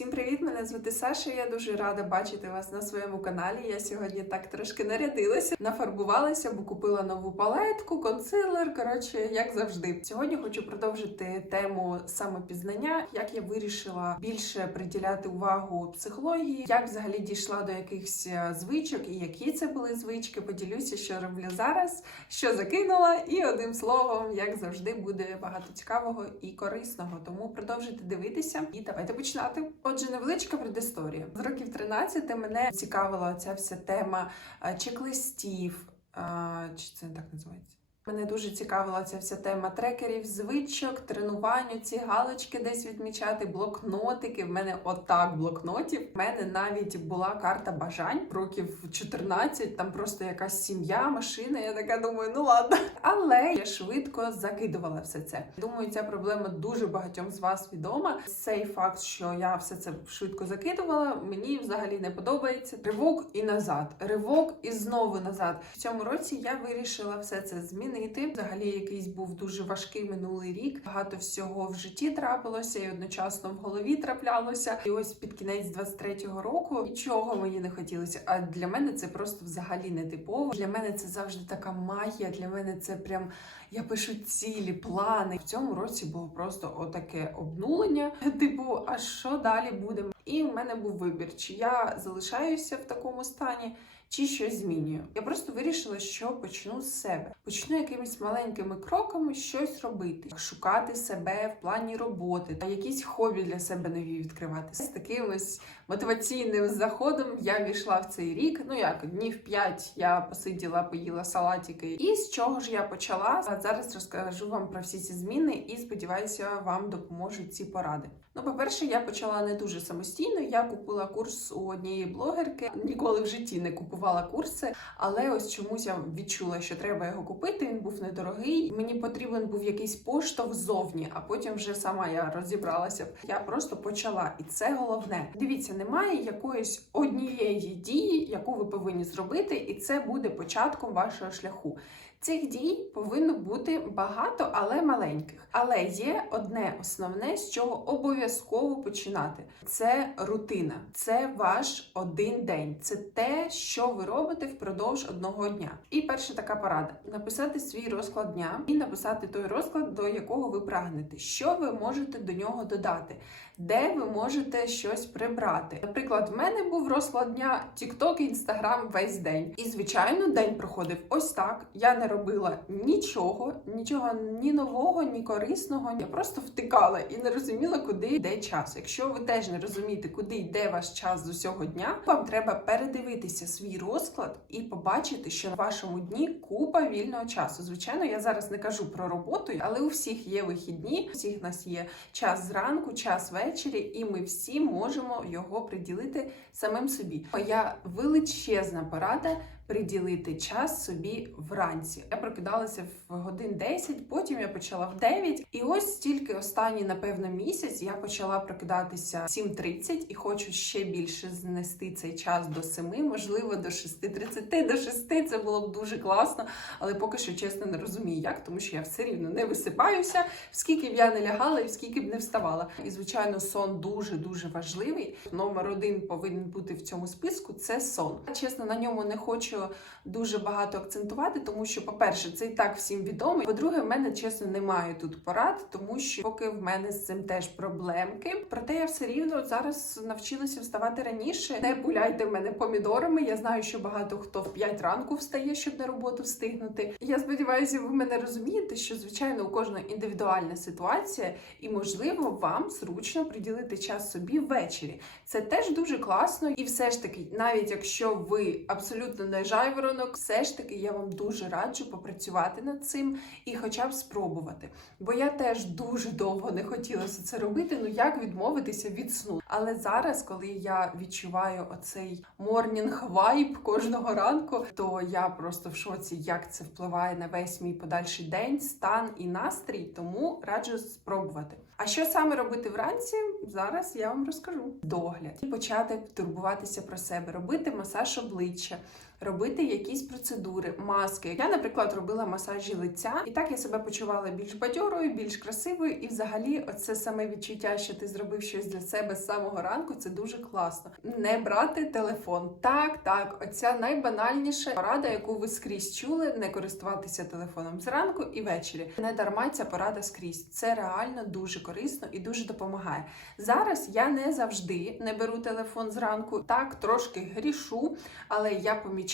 Всім привіт! Мене звати Саша. Я дуже рада бачити вас на своєму каналі. Я сьогодні так трошки нарядилася, нафарбувалася, бо купила нову палетку, консилер. Коротше, як завжди. Сьогодні хочу продовжити тему самопізнання, як я вирішила більше приділяти увагу психології, як взагалі дійшла до якихось е, звичок і які це були звички. Поділюся, що роблю зараз, що закинула, і одним словом, як завжди, буде багато цікавого і корисного. Тому продовжуйте дивитися і давайте починати. Отже, невеличка предісторія. З років 13 мене цікавила ця вся тема е, чек-листів. е, Чи це так називається? Мене дуже цікавила ця вся тема трекерів, звичок, тренувань, ці галочки десь відмічати, блокнотики. В мене отак блокнотів. В мене навіть була карта бажань років 14, там просто якась сім'я, машина. Я така думаю, ну ладно. Але я швидко закидувала все це. Думаю, ця проблема дуже багатьом з вас відома. Цей факт, що я все це швидко закидувала, мені взагалі не подобається. Ривок і назад, ривок і знову назад. В цьому році я вирішила все це змінити. Взагалі, якийсь був дуже важкий минулий рік. Багато всього в житті трапилося, і одночасно в голові траплялося. І ось під кінець 23-го року нічого мені не хотілося. А для мене це просто взагалі не типово. Для мене це завжди така магія. Для мене це прям я пишу цілі, плани. В цьому році було просто отаке обнулення. Типу, а що далі буде? І в мене був вибір: чи я залишаюся в такому стані. Чи щось змінюю. Я просто вирішила, що почну з себе. Почну якимись маленькими кроками щось робити, шукати себе в плані роботи, та якісь хобі для себе нові відкривати. З таким ось мотиваційним заходом я війшла в цей рік. Ну як днів п'ять я посиділа, поїла салатики. І з чого ж я почала? Зараз розкажу вам про всі ці зміни і сподіваюся, вам допоможуть ці поради. Ну, по-перше, я почала не дуже самостійно. Я купила курс у однієї блогерки. Ніколи в житті не купувала курси, але ось чомусь я відчула, що треба його купити. Він був недорогий. Мені потрібен був якийсь поштовх ззовні, а потім вже сама я розібралася. Я просто почала, і це головне. Дивіться, немає якоїсь однієї дії, яку ви повинні зробити, і це буде початком вашого шляху. Цих дій повинно бути багато, але маленьких. Але є одне основне, з чого обов'язково починати: це рутина, це ваш один день, це те, що ви робите впродовж одного дня. І перша така порада: написати свій розклад дня і написати той розклад, до якого ви прагнете, що ви можете до нього додати, де ви можете щось прибрати. Наприклад, в мене був розклад дня TikTok, Instagram весь день. І звичайно, день проходив ось так. Я не робила нічого, нічого ні нового, ні корисного. Я просто втикала і не розуміла, куди йде час. Якщо ви теж не розумієте, куди йде ваш час з усього дня, вам треба передивитися свій розклад і побачити, що на вашому дні купа вільного часу. Звичайно, я зараз не кажу про роботу, але у всіх є вихідні, у всіх нас є час зранку, час ввечері, і ми всі можемо його приділити самим собі. Моя величезна порада. Приділити час собі вранці. Я прокидалася в годин 10, потім я почала в 9. І ось тільки останній, напевно, місяць я почала прокидатися в 7.30 і хочу ще більше знести цей час до 7, можливо, до 6.30, до 6. Це було б дуже класно, але поки що чесно не розумію, як, тому що я все рівно не висипаюся, скільки б я не лягала і скільки б не вставала. І звичайно, сон дуже дуже важливий. Номер один повинен бути в цьому списку. Це сон. Чесно, на ньому не хочу дуже багато акцентувати, тому що, по-перше, це і так всім відомо. По-друге, в мене чесно немає тут порад, тому що поки в мене з цим теж проблемки. Проте я все рівно зараз навчилася вставати раніше. Не пуляйте мене помідорами. Я знаю, що багато хто в 5 ранку встає, щоб на роботу встигнути. Я сподіваюся, ви мене розумієте, що звичайно у кожної індивідуальна ситуація, і можливо вам зручно приділити час собі ввечері. Це теж дуже класно, і все ж таки, навіть якщо ви абсолютно не жайворонок, все ж таки я вам дуже раджу попрацювати над цим і хоча б спробувати. Бо я теж дуже довго не хотілося це робити. Ну як відмовитися від сну? Але зараз, коли я відчуваю оцей морнінг вайб кожного ранку, то я просто в шоці, як це впливає на весь мій подальший день, стан і настрій. Тому раджу спробувати. А що саме робити вранці? Зараз я вам розкажу. Догляд і почати турбуватися про себе, робити масаж обличчя. Робити якісь процедури, маски. Я, наприклад, робила масажі лиця, і так я себе почувала більш бадьорою, більш красивою. І взагалі, оце саме відчуття, що ти зробив щось для себе з самого ранку, це дуже класно. Не брати телефон. Так, так, оця найбанальніша порада, яку ви скрізь чули, не користуватися телефоном зранку і ввечері. Не дарма ця порада скрізь. Це реально дуже корисно і дуже допомагає. Зараз я не завжди не беру телефон зранку. Так, трошки грішу, але я помічаю,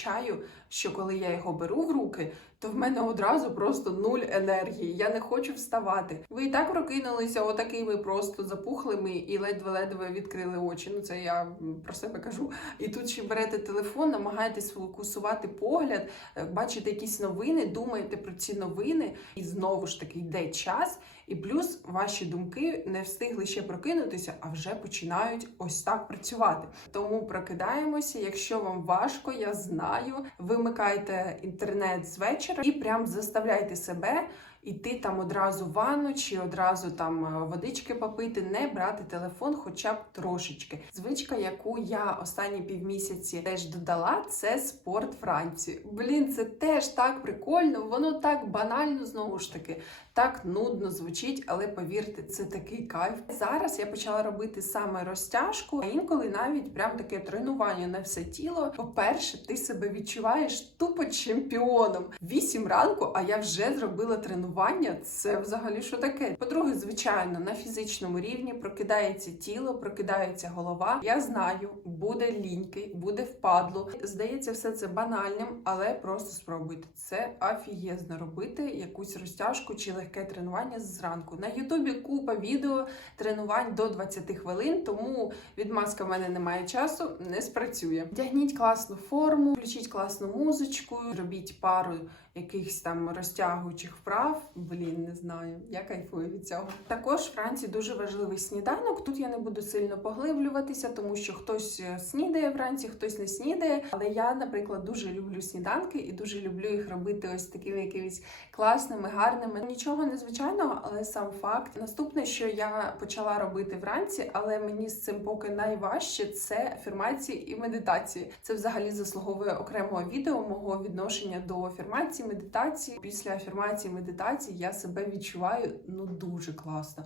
що коли я його беру в руки, то в мене одразу просто нуль енергії. Я не хочу вставати. Ви і так прокинулися отакими просто запухлими і ледве-ледве відкрили очі. Ну це я про себе кажу. І тут ще берете телефон, намагаєтесь фокусувати погляд, е, бачите якісь новини, думаєте про ці новини, і знову ж таки йде час. І плюс ваші думки не встигли ще прокинутися, а вже починають ось так працювати. Тому прокидаємося. Якщо вам важко, я знаю, вимикайте інтернет з вечора і прям заставляйте себе іти там одразу в ванну чи одразу там е, водички попити, не брати телефон, хоча б трошечки. Звичка, яку я останні півмісяці теж додала, це спорт вранці. Блін, це теж так прикольно, воно так банально знову ж таки. Так нудно звучить, але повірте, це такий кайф. Зараз я почала робити саме розтяжку, а інколи навіть прям таке тренування на все тіло. По-перше, ти себе відчуваєш тупо чемпіоном. Вісім ранку, а я вже зробила тренування. Це взагалі що таке? По-друге, звичайно, на фізичному рівні прокидається тіло, прокидається голова. Я знаю, буде ліньки, буде впадло. Здається, все це банальним, але просто спробуйте. Це офігезно робити якусь розтяжку чи легке тренування зранку. На Ютубі купа відео тренувань до 20 хвилин, тому відмазка в мене немає часу, не спрацює. Вдягніть класну форму, включіть класну музичку, робіть пару якихось там розтягуючих вправ. Блін, не знаю. Я кайфую від цього. Також вранці дуже важливий сніданок. Тут я не буду сильно поглиблюватися, тому що хтось е, снідає вранці, хтось не снідає. Але я, наприклад, дуже люблю сніданки і дуже люблю їх робити ось такими якимись класними, гарними. Нічого незвичайного, але сам факт. Наступне, що я почала робити вранці, але мені з цим поки найважче, це афірмації і медитації. Це взагалі заслуговує окремого відео мого відношення до афірмації, медитації. Після афірмації медитації я себе відчуваю ну дуже класно.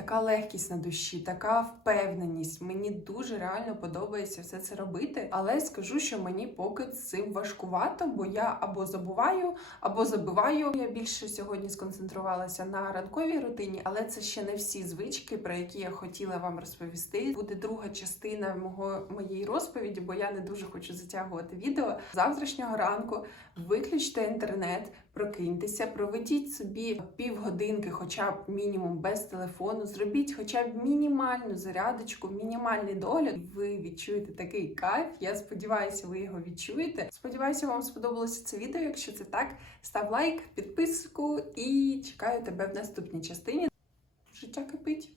Така легкість на душі, така впевненість. Мені дуже реально подобається все це робити. Але скажу, що мені поки з цим важкувато, бо я або забуваю, або забиваю. Я більше сьогодні сконцентрувалася на ранковій рутині, але це ще не всі звички, про які я хотіла вам розповісти. Буде друга частина мого моєї розповіді, бо я не дуже хочу затягувати відео. Завтрашнього ранку виключте інтернет, прокиньтеся, проведіть собі півгодинки, хоча б мінімум без телефону. Зробіть хоча б мінімальну зарядочку, мінімальний догляд. Ви відчуєте такий кайф. Я сподіваюся, ви його відчуєте. Сподіваюся, вам сподобалося це відео. Якщо це так, став лайк, підписку і чекаю тебе в наступній частині. Життя кипить.